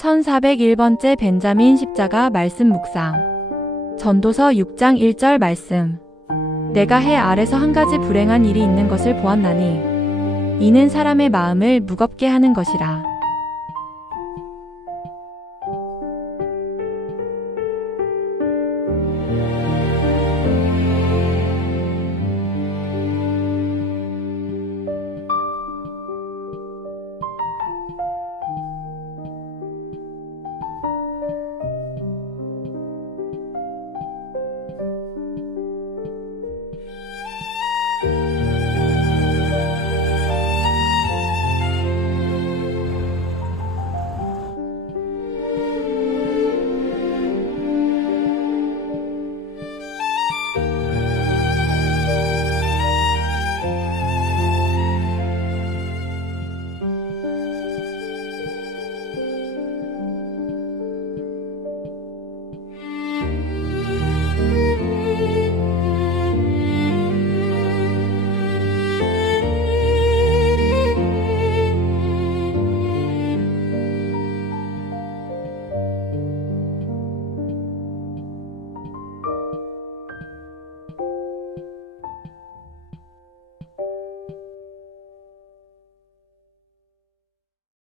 1401번째 벤자민 십자가 말씀 묵상. 전도서 6장 1절 말씀. 내가 해 아래서 한 가지 불행한 일이 있는 것을 보았나니 이는 사람의 마음을 무겁게 하는 것이라.